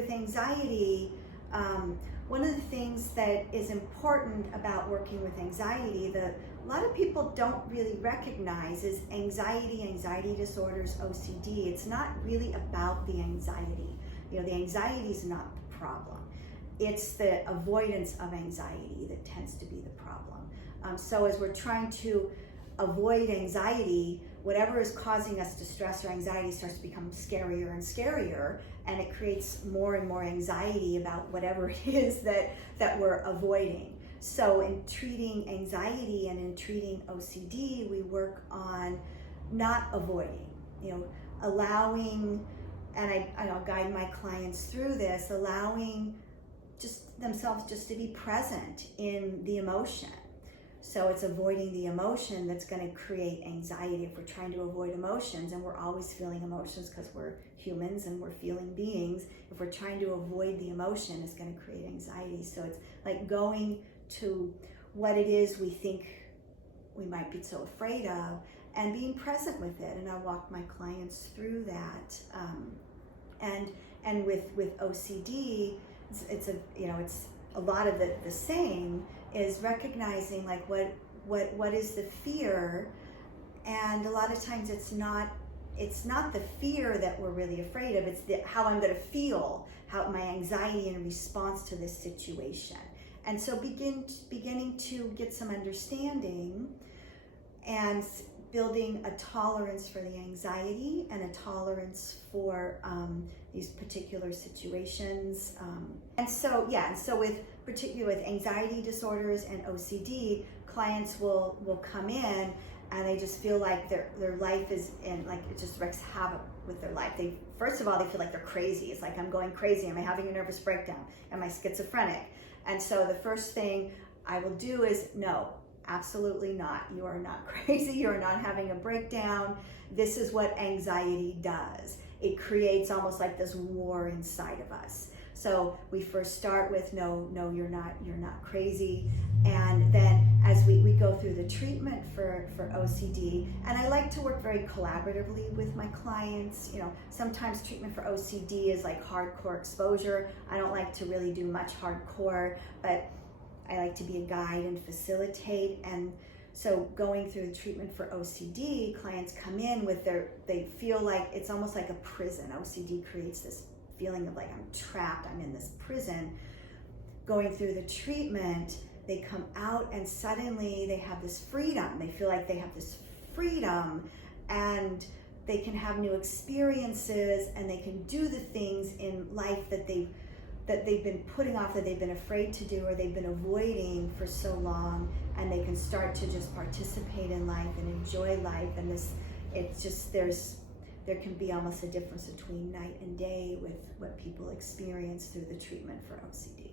with anxiety, one of the things that is important about working with anxiety that a lot of people don't really recognize is anxiety disorders, OCD. It's not really about the anxiety. The anxiety is not the problem. It's the avoidance of anxiety that tends to be the problem. So as we're trying to avoid anxiety, whatever is causing us distress or anxiety starts to become scarier and scarier, and it creates more and more anxiety about whatever it is that we're avoiding. So in treating anxiety and in treating OCD, we work on not avoiding, allowing, and I'll guide my clients through this, allowing just themselves just to be present in the emotion. So it's avoiding the emotion that's going to create anxiety. If we're trying to avoid emotions, and we're always feeling emotions because we're humans and we're feeling beings, if we're trying to avoid the emotion, it's going to create anxiety. So it's like going to what it is we think we might be so afraid of and being present with it. And I walk my clients through that. And with OCD, it's a lot of the same, is recognizing like what is the fear, and a lot of times it's not the fear that we're really afraid of, it's how I'm going to feel, how my anxiety in response to this situation. And so beginning to get some understanding and building a tolerance for the anxiety and a tolerance for these particular situations. And so particularly with anxiety disorders and OCD, clients will come in and they just feel like their life is in, like, it just wreaks havoc with their life. First of all, they feel like they're crazy. It's like, I'm going crazy. Am I having a nervous breakdown? Am I schizophrenic? And so the first thing I will do is, no, absolutely not. You are not crazy. You are not having a breakdown. This is what anxiety does. It creates almost like this war inside of us. So we first start with, no, you're not crazy. And then as we go through the treatment for OCD, and I like to work very collaboratively with my clients. Sometimes treatment for OCD is like hardcore exposure. I don't like to really do much hardcore, but I like to be a guide and facilitate. And so going through the treatment for OCD, clients come in with they feel like it's almost like a prison. OCD creates this feeling of like, I'm trapped, I'm in this prison. Going through the treatment, they come out and suddenly they have this freedom. They feel like they have this freedom and they can have new experiences and they can do the things in life that they've been putting off, that they've been afraid to do or they've been avoiding for so long, and they can start to just participate in life and enjoy life. And there can be almost a difference between night and day with what people experience through the treatment for OCD.